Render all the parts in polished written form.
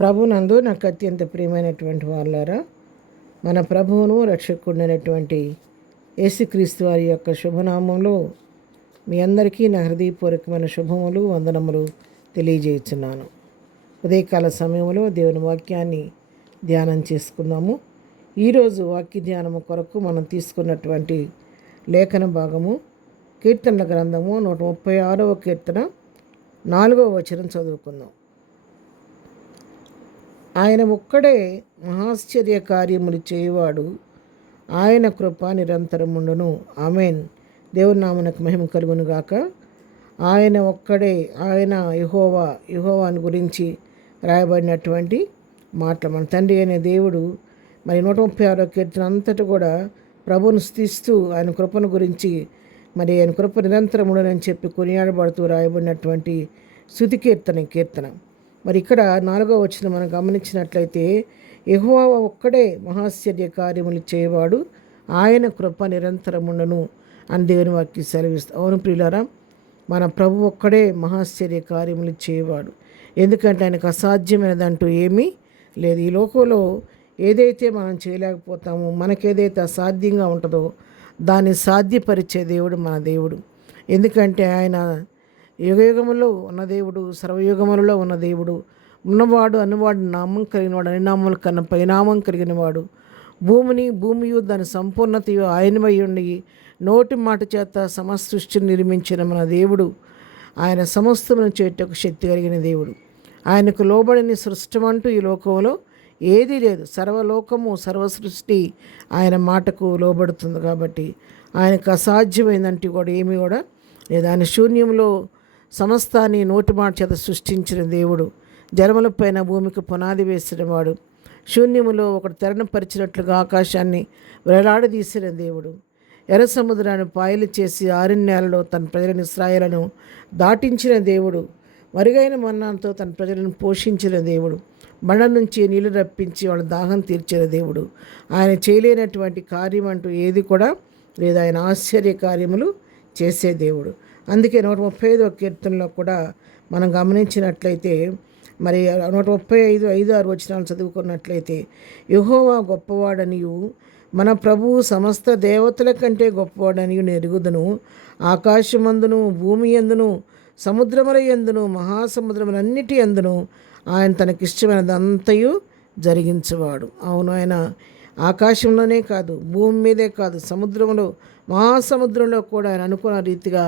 ప్రభునందు నాకు అత్యంత ప్రియమైనటువంటి వాళ్ళారా, మన ప్రభువును రక్షకుడైనటువంటి యేసుక్రీస్తు వారి యొక్క శుభనామంలో మీ అందరికీ నా హృదయపూర్వకమైన శుభములు వందనములు తెలియజేస్తున్నాను. ఉదయకాల సమయంలో దేవుని వాక్యాన్ని ధ్యానం చేసుకుందాము. ఈరోజు వాక్య ధ్యానము కొరకు మనం తీసుకున్నటువంటి లేఖన భాగము కీర్తనల గ్రంథము 136వ కీర్తన 4వ వచనం చదువుకుందాం. ఆయన ఒక్కడే మహాశ్చర్య కార్యములు చేయువాడు, ఆయన కృప నిరంతరముండును. ఆమెన్. దేవుని నామమునకు మహిమ కలుగును గాక. ఆయన ఒక్కడే, ఆయన యెహోవాని గురించి రాయబడినటువంటి మాటలు. మన తండ్రి అయిన దేవుడు మరి 136వ కీర్తన అంతటా కూడా ప్రభువును స్తుతిస్తూ ఆయన కృపను గురించి, మరి ఆయన కృప నిరంతరముండునని చెప్పి కొనియాడబడుతూ రాయబడినటువంటి స్తుతి కీర్తన. మరి ఇక్కడ 4వ వచనం మనం గమనించినట్లయితే, యెహోవా ఒక్కడే మహాశ్చర్య కార్యములు చేయవాడు, ఆయన కృప నిరంతరముండును అని దేవుని వాక్యం సెలవిస్తాం. అవును ప్రియులారా, మన ప్రభు ఒక్కడే మహాశ్చర్య కార్యములు చేయవాడు. ఎందుకంటే ఆయనకు అసాధ్యమైనదంటూ ఏమీ లేదు. ఈ లోకంలో ఏదైతే మనం చేయలేకపోతామో, మనకేదైతే అసాధ్యంగా ఉంటుందో దాన్ని సాధ్యపరిచే దేవుడు మన దేవుడు. ఎందుకంటే ఆయన యుగయుగములో ఉన్న దేవుడు, సర్వయుగములలో ఉన్న దేవుడు, ఉన్నవాడు అనువాడు, నామం కలిగినవాడు, అన్ని నామముల కన్నా పైనామం కలిగినవాడు, భూమియు దాని సంపూర్ణతయు ఆయనమై ఉండి నోటి మాట చేత సమస్త సృష్టిని నిర్మించిన మన దేవుడు. ఆయన సమస్తమును చేయుటకు శక్తి కలిగిన దేవుడు. ఆయనకు లోబడిన సృష్టమంటూ ఈ లోకంలో ఏదీ లేదు. సర్వలోకము, సర్వసృష్టి ఆయన మాటకు లోబడుతుంది. కాబట్టి ఆయనకు అసాధ్యమైందంటే కూడా ఏమీ కూడా లేదు. ఆయన శూన్యంలో సమస్తాన్ని నోటి మాట చేత సృష్టించిన దేవుడు. జలములపైన భూమికి పునాది వేసిన వాడు. శూన్యములో ఒకటి తెరను పరిచినట్లుగా ఆకాశాన్ని వేలాడదీసిన దేవుడు. ఎర్ర సముద్రాన్ని పాయలు చేసి ఆరణ్యాలలో తన ప్రజలను ఇశ్రాయేలును దాటించిన దేవుడు. మరుగైన మన్నాతో తన ప్రజలను పోషించిన దేవుడు. బండ నుంచి నీళ్లు రప్పించి వాళ్ళ దాహం తీర్చిన దేవుడు. ఆయన చేయలేనటువంటి కార్యం అంటూ ఏది కూడా లేదు. ఆయన ఆశ్చర్య కార్యములు చేసే దేవుడు. అందుకే 135వ కీర్తనలో కూడా మనం గమనించినట్లయితే, మరి 135:5-6 వచనాలు చదువుకున్నట్లయితే, యెహోవా గొప్పవాడనియు మన ప్రభువు సమస్త దేవతల కంటే గొప్పవాడనియు ఎరుగుదును. ఆకాశమందును భూమి యందును సముద్రముల యందును మహాసముద్రములన్నిటి యందును ఆయన తనకిష్టమైనదంతయు జరిగించేవాడు. అవును, ఆయన ఆకాశంలోనే కాదు, భూమి మీదే కాదు, సముద్రంలో, మహాసముద్రంలో కూడా ఆయన అనుకున్న రీతిగా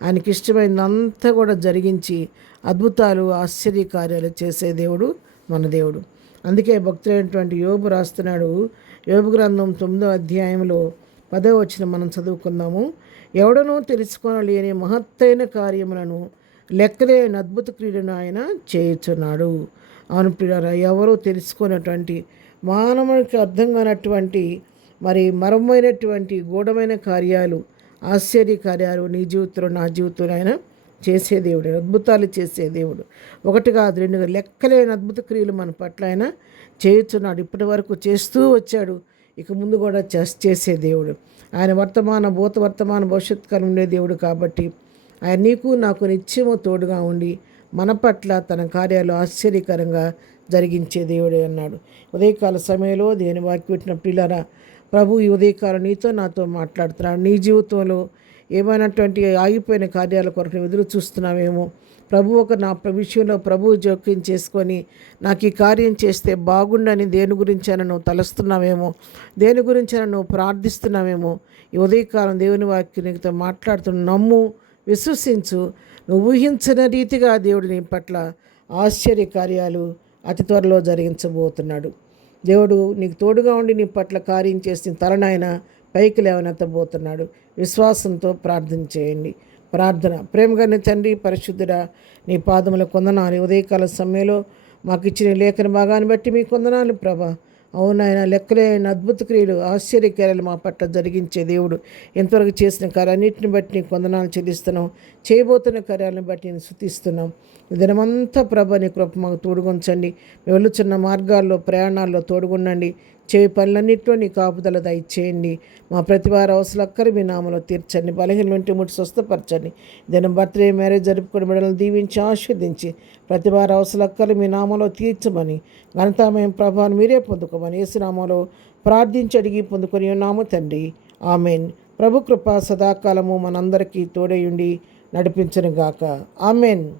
ఆయనకి ఇష్టమైనంతా కూడా జరిగించి అద్భుతాలు, ఆశ్చర్యకార్యాలు చేసే దేవుడు మన దేవుడు. అందుకే భక్తుడైనటువంటి యోబు రాస్తున్నాడు. యోబు గ్రంథం 9వ అధ్యాయంలో 10వ వచనం మనం చదువుకుందాము. ఎవడనూ తెలుసుకోనలేని మహత్తైన కార్యములను, లెక్కలేని అద్భుత క్రియలను ఆయన చేయుచున్నాడు. అవును ప్రియులారా, ఎవరూ తెలుసుకున్నటువంటి, మానవునికి అర్థం కానటువంటి, మరి మరమైనటువంటి గూఢమైన కార్యాలు, ఆశ్చర్య కార్యాలు నీ జీవితంలో, నా జీవితంలో ఆయన చేసే దేవుడు. అద్భుతాలు చేసే దేవుడు. 1 కాదు 2 కాదు, లెక్కలేని అద్భుత క్రియలు మన పట్ల ఆయన చేయుచున్నాడు. ఇప్పటి వరకు చేస్తూ వచ్చాడు, ఇక ముందు కూడా చేసే దేవుడు. ఆయన వర్తమాన భవిష్యత్ కాలం ఉండే దేవుడు. కాబట్టి ఆయన నీకు నాకు నిత్యము తోడుగా ఉండి మన పట్ల తన కార్యాలు ఆశ్చర్యకరంగా జరిగించే దేవుడే అన్నాడు. ఉదయకాల సమయంలో దేవుని వాక్యం పెట్టిన ప్రియులారా, ప్రభు ఈ ఉదయకాలం నీతో నాతో మాట్లాడుతున్నాడు. నీ జీవితంలో ఏమైనటువంటి ఆగిపోయిన కార్యాల కొరకు ఎదురు చూస్తున్నావేమో, నా విషయంలో ప్రభు జోక్యం చేసుకొని నాకు ఈ కార్యం చేస్తే బాగుండని దేని గురించైనా నువ్వు తలస్తున్నావేమో, దేని గురించైనా నువ్వు ప్రార్థిస్తున్నావేమో, ఈ ఉదయకాలం దేవుని వాక్యం నీతో మాట్లాడుతున్న నమ్ము, విశ్వసించు. నువ్వు ఊహించిన రీతిగా దేవుడు నీ పట్ల ఆశ్చర్య కార్యాలు అతి త్వరలో జరిగించబోతున్నాడు. దేవుడు నీకు తోడుగా ఉండి నీ పట్ల కార్యం చేసిన తలనాయన పైకి లేవనెత్తబోతున్నాడు. విశ్వాసంతో ప్రార్థన చేయండి. ప్రార్థన. ప్రేమగానే తండ్రి, పరిశుద్ధుడా, నీ పాదముల కొందనాలు. ఉదయకాల సమయంలో మాకు ఇచ్చిన లేఖన భాగాన్ని బట్టి మీ కొందనాలు ప్రభా. అవునాయన, లెక్కలేని అద్భుత క్రియలు, ఆశ్చర్యకార్యాలు మా పట్ల జరిగించే దేవుడు. ఎంతవరకు చేసిన కార్యాన్నింటిని బట్టి నీ కొందనాలు చెల్లిస్తున్నాం. చేయబోతున్న కార్యాలను బట్టి నేను స్తుతిస్తున్నాం. దినమంతా ప్రభ నీ కృప మాకు తోడుగుంచండి. మేము వెళ్తున్న మార్గాల్లో, ప్రయాణాల్లో తోడుగుండండి. చేయి పనులన్నింటిలో నీ కాపుదల దయచేయండి. మా ప్రతివారి అవసరక్కరి మీ నామలో తీర్చండి. బలహీనలు ఉంటే ముట్టి స్వస్థపరచండి. దినం బర్త్డే, మ్యారేజ్ జరుపుకుని బిడ్డలను దీవించి ఆశీర్వదించి ప్రతి వారి అవసరక్కలు మీ నామంలో తీర్చమని, ఘనతామయం ప్రభావం మీరే పొందుకోమని యేసునామంలో ప్రార్థించి అడిగి పొందుకొని ఉన్నాము తండ్రి. ఆమెన్. ప్రభు కృప సదాకాలము మనందరికీ తోడయుండి నడిపించునుగాక. ఆమెన్.